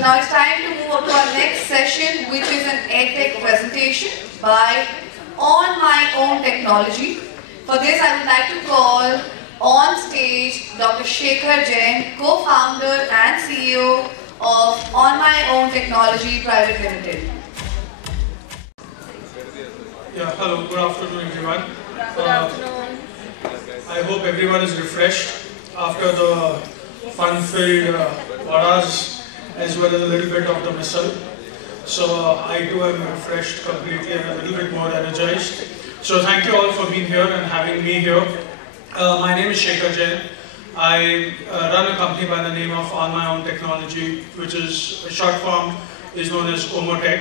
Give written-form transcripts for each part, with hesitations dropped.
So now it's time to move on to our next session, which is an EdTech presentation by On My Own Technology. For this, I would like to call on stage Dr. 𝗟𝗶𝗸𝗲 Jain, co-founder and CEO of On My Own Technology Private Limited. Yeah, hello, good afternoon everyone. Good afternoon. I hope everyone is refreshed after the fun-filled vadas as well as a little bit of the missile. So I too am refreshed completely and a little bit more energized. So thank you all for being here and having me here. My name is 𝗟𝗶𝗸𝗲 Jain. I run a company by the name of On My Own Technology, which is a short form is known as OMOTEC.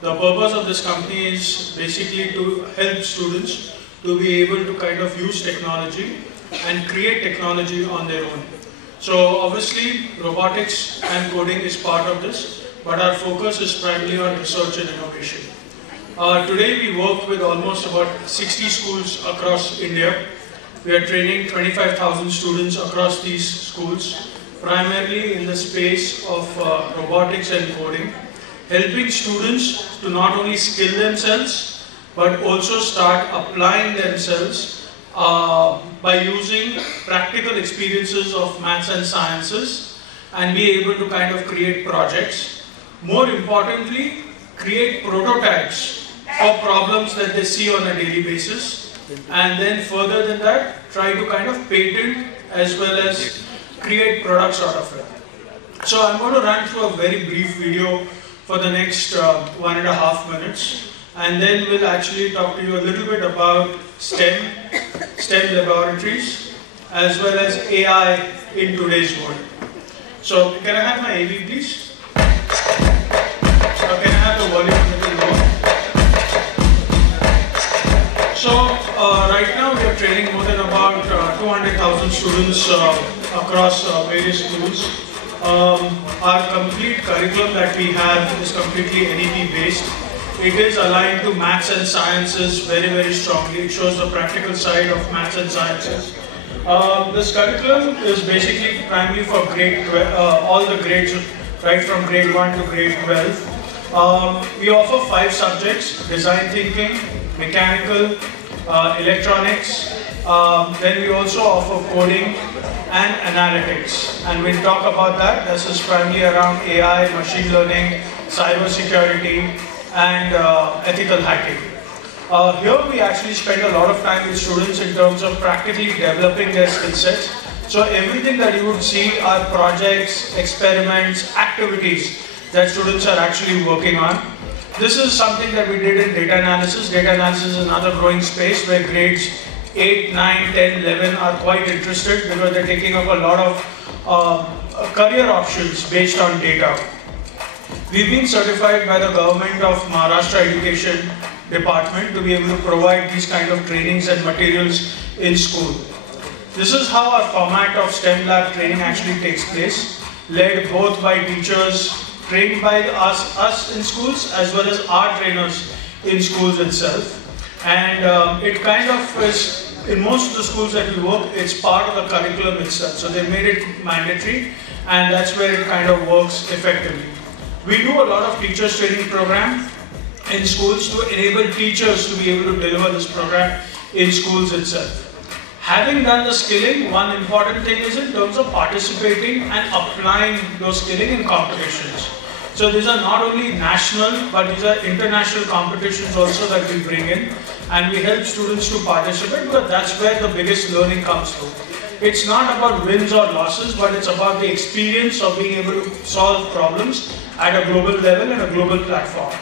The purpose of this company is basically to help students to be able to kind of use technology and create technology on their own. So obviously robotics and coding is part of this, but our focus is primarily on research and innovation. Today we work with almost about 60 schools across India. We are training 25,000 students across these schools, primarily in the space of robotics and coding, helping students to not only skill themselves, but also start applying themselves by using practical experiences of maths and sciences and be able to kind of create projects. More importantly, create prototypes for problems that they see on a daily basis. And then further than that, try to kind of patent as well as create products out of it. So I'm going to run through a very brief video for the next 1.5 minutes. And then we'll actually talk to you a little bit about STEM laboratories, as well as AI in today's world. So can I have my AV please? Can I have the volume a little low? So right now we are training more than about 200,000 students across various schools. Our complete curriculum that we have is completely NEP based. It is aligned to maths and sciences very, very strongly. It shows the practical side of maths and sciences. This curriculum is basically primarily for grade 12, all the grades, right from grade 1 to grade 12. We offer 5 subjects: design thinking, mechanical, electronics. Then we also offer coding and analytics. And we'll talk about that. This is primarily around AI, machine learning, cyber security, and ethical hacking. Here we actually spend a lot of time with students in terms of practically developing their skill sets. So everything that you would see are projects, experiments, activities that students are actually working on. This is something that we did in data analysis. Data analysis is another growing space where grades 8, 9, 10, 11 are quite interested because they're taking up a lot of career options based on data. We've been certified by the government of Maharashtra Education Department to be able to provide these kind of trainings and materials in school. This is how our format of STEM lab training actually takes place, led both by teachers trained by us in schools as well as our trainers in schools itself. And it kind of is, in most of the schools that we work, it's part of the curriculum itself. So they made it mandatory, and that's where it kind of works effectively. We do a lot of teachers training program in schools to enable teachers to be able to deliver this program in schools itself. Having done the skilling, one important thing is in terms of participating and applying those skilling in competitions. So these are not only national, but these are international competitions also that we bring in, and we help students to participate, because that's where the biggest learning comes from. It's not about wins or losses, but it's about the experience of being able to solve problems at a global level and a global platform.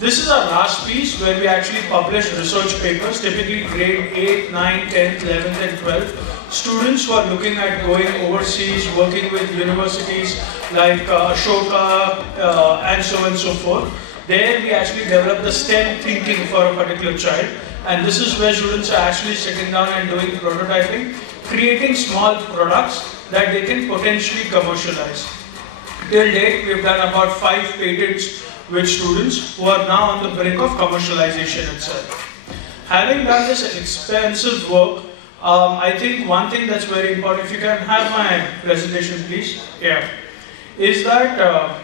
This is our last piece where we actually publish research papers, typically grade 8, 9, 10th, 11th and 12th. Students who are looking at going overseas, working with universities like 𝗟𝗶𝗸𝗲 and so on and so forth. There we actually develop the STEM thinking for a particular child, and this is where students are actually sitting down and doing prototyping, creating small products that they can potentially commercialize. Till date, we've done about 5 patents with students who are now on the brink of commercialization itself. Having done this expensive work, I think one thing that's very important, if you can have my presentation please, is that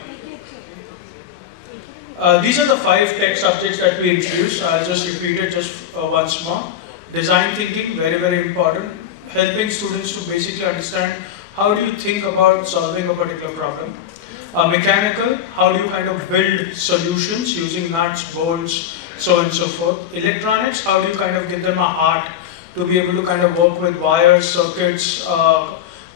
These are the 5 tech subjects that we introduced. I'll just repeat it once more. Design thinking, very, very important. Helping students to basically understand how do you think about solving a particular problem. Mechanical, how do you kind of build solutions using nuts, bolts, so on and so forth. Electronics, how do you kind of give them a heart to be able to kind of work with wires, circuits,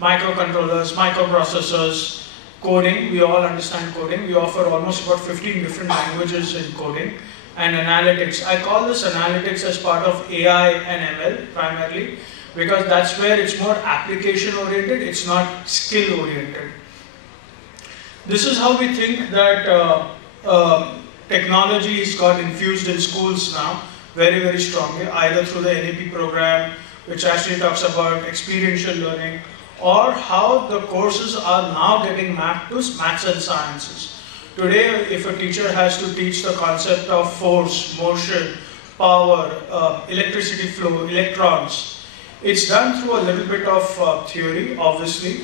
microcontrollers, microprocessors. Coding, we all understand coding. We offer almost about 15 different languages in coding. And analytics, I call this analytics as part of AI and ML primarily, because that's where it's more application oriented, it's not skill oriented. This is how we think that technology has got infused in schools now, very, very strongly, either through the NEP program, which actually talks about experiential learning, or how the courses are now getting mapped to maths and sciences. Today, if a teacher has to teach the concept of force, motion, power, electricity flow, electrons, it's done through a little bit of theory, obviously,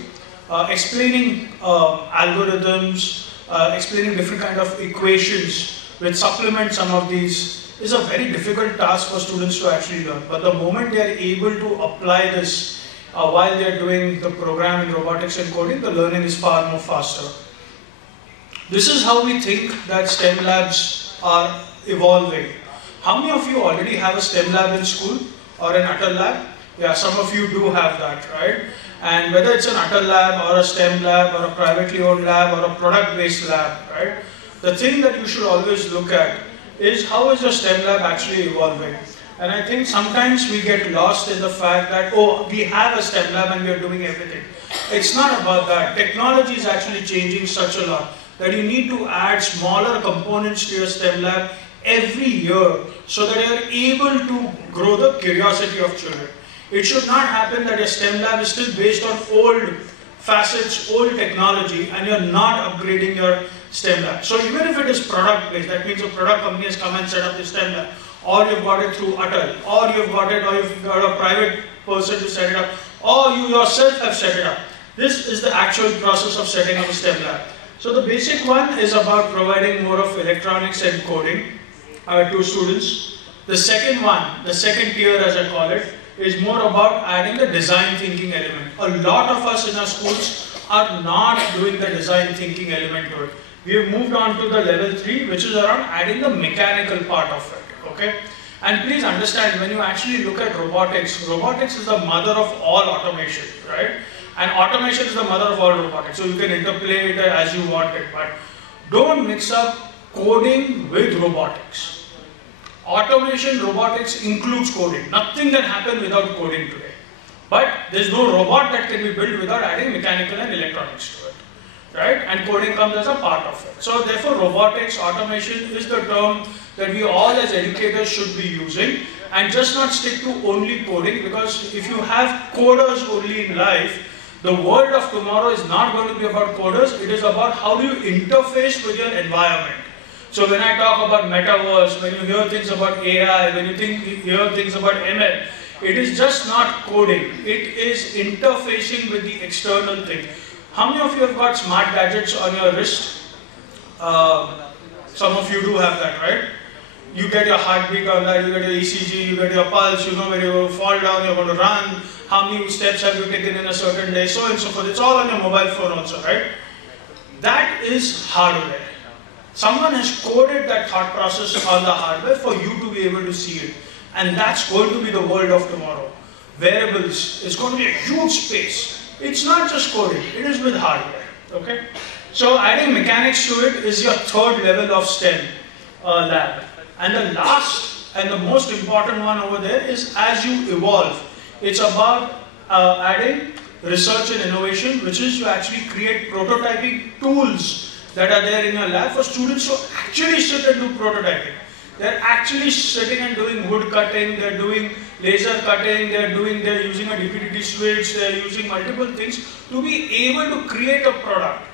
explaining algorithms, explaining different kind of equations which supplement some of these is a very difficult task for students to actually learn. But the moment they are able to apply this while they are doing the program in robotics and coding, the learning is far more faster. This is how we think that STEM labs are evolving. How many of you already have a STEM lab in school or an ATAL lab? Yeah, some of you do have that, right? And whether it's an ATAL lab or a STEM lab or a privately owned lab or a product-based lab, right? The thing that you should always look at is how is your STEM lab actually evolving? And I think sometimes we get lost in the fact that, oh, we have a STEM lab and we are doing everything. It's not about that. Technology is actually changing such a lot that you need to add smaller components to your STEM lab every year so that you are able to grow the curiosity of children. It should not happen that your STEM lab is still based on old facets, old technology, and you're not upgrading your STEM lab. So even if it is product-based, that means a product company has come and set up the STEM lab, or you've got it through ATAL, or you've got a private person to set it up, or you yourself have set it up. This is the actual process of setting up a STEM lab. So the basic one is about providing more of electronics and coding to students. The second one, the second tier as I call it, is more about adding the design thinking element. A lot of us in our schools are not doing the design thinking element to it. We have moved on to the level 3, which is around adding the mechanical part of it, okay? And please understand, when you actually look at robotics, robotics is the mother of all automation, right? And automation is the mother of all robotics, so you can interplay it as you want it, but don't mix up coding with robotics. Automation, robotics includes coding. Nothing can happen without coding today. But there's no robot that can be built without adding mechanical and electronics to it, right? And coding comes as a part of it. So therefore, robotics, automation is the term that we all as educators should be using, and just not stick to only coding, because if you have coders only in life, the world of tomorrow is not going to be about coders, it is about how do you interface with your environment. So when I talk about metaverse, when you hear things about AI, when you hear things about ML, it is just not coding, it is interfacing with the external thing. How many of you have got smart gadgets on your wrist? Some of you do have that, right? You get your heartbeat on that, you get your ECG, you get your pulse, you know when you fall down, you're going to run, how many steps have you taken in a certain day, so on and so forth. It's all on your mobile phone also, right? That is hardware. Someone has coded that thought process on the hardware for you to be able to see it. And that's going to be the world of tomorrow. Wearables is going to be a huge space. It's not just coding, it is with hardware, okay? So adding mechanics to it is your third level of STEM lab. And the last and the most important one over there is as you evolve. It's about adding research and innovation, which is you actually create prototyping tools that are there in your lab for students to actually sit and do prototyping. They're actually sitting and doing wood cutting, they're doing laser cutting, they're using a DPDT switch, they're using multiple things to be able to create a product.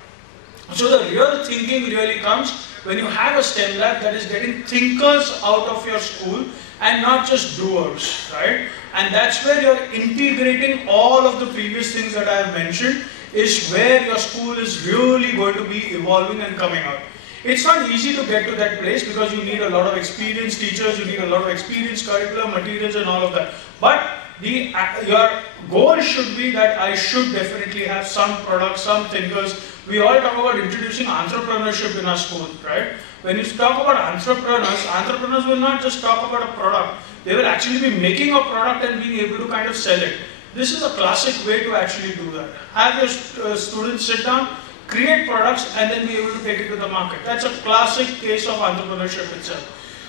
So the real thinking really comes when you have a STEM lab that is getting thinkers out of your school and not just doers, right? And that's where you're integrating all of the previous things that I have mentioned, is where your school is really going to be evolving and coming out. It's not easy to get to that place because you need a lot of experienced teachers, you need a lot of experienced curriculum, materials and all of that. But your goal should be that I should definitely have some products, some thinkers. We all talk about introducing entrepreneurship in our school, right? When you talk about entrepreneurs will not just talk about a product. They will actually be making a product and being able to kind of sell it. This is a classic way to actually do that. Have your students sit down, create products and then be able to take it to the market. That's a classic case of entrepreneurship itself.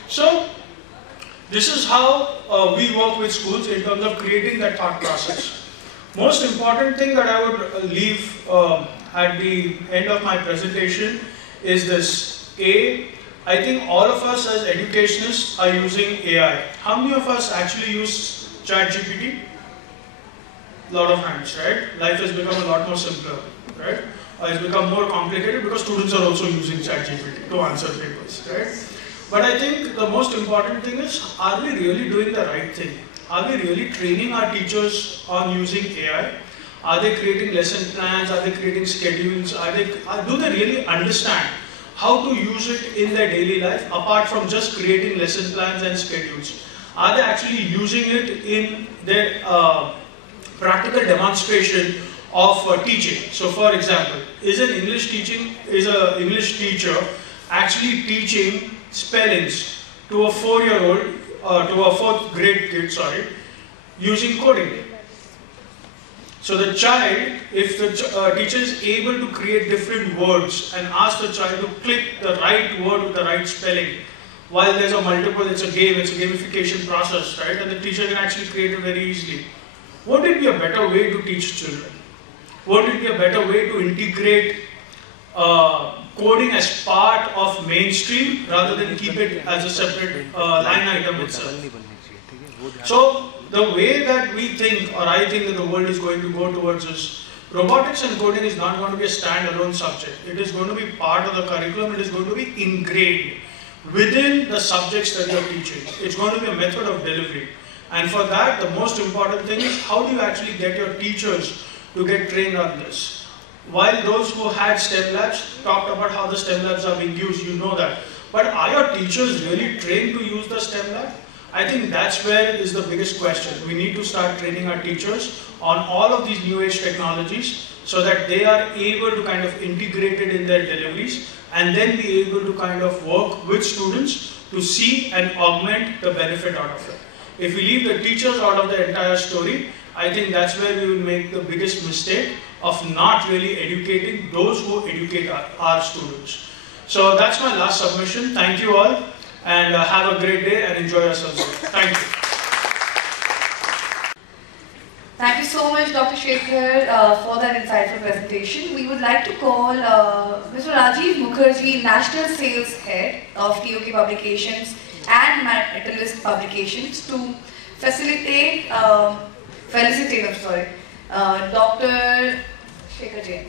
So, this is how we work with schools in terms of creating that thought process. Most important thing that I would leave at the end of my presentation is this. I think all of us as educationists are using AI. How many of us actually use 𝗟𝗶𝗸𝗲? A lot of hands, right? Life has become a lot more simpler, right? It's become more complicated because students are also using 𝗟𝗶𝗸𝗲 to answer papers, right? But I think the most important thing is, are we really doing the right thing? Are we really training our teachers on using AI? Are they creating lesson plans? Are they creating schedules? Do they really understand how to use it in their daily life apart from just creating lesson plans and schedules? Are they actually using it in their practical demonstration of teaching? So for example, is an English teacher actually teaching spellings to a 4-year-old, to a 4th grade kid, using coding? So the child, if the teacher is able to create different words and ask the child to click the right word with the right spelling, while there's a multiple, it's a game, it's a gamification process, right? And the teacher can actually create it very easily. Won't it be a better way to teach children? Won't it be a better way to integrate coding as part of mainstream rather than keep it as a separate line item itself? So the way that we think, or I think that the world is going to go towards is, robotics and coding is not going to be a standalone subject. It is going to be part of the curriculum. It is going to be ingrained within the subjects that you are teaching. It's going to be a method of delivery. And for that, the most important thing is, how do you actually get your teachers to get trained on this? While those who had STEM labs talked about how the STEM labs are being used, you know that. But are your teachers really trained to use the STEM lab? I think that's where is the biggest question. We need to start training our teachers on all of these new age technologies so that they are able to kind of integrate it in their deliveries and then be able to kind of work with students to see and augment the benefit out of it. If we leave the teachers out of the entire story, I think that's where we will make the biggest mistake of not really educating those who educate our students. So that's my last submission. Thank you all. And have a great day and enjoy yourselves. Thank you. Thank you so much, Dr. Shekhar, for that insightful presentation. We would like to call Mr. 𝗟𝗶𝗸𝗲, National Sales Head of TOK Publications and Metalist Publications, to felicitate Dr. Shekhar Jain.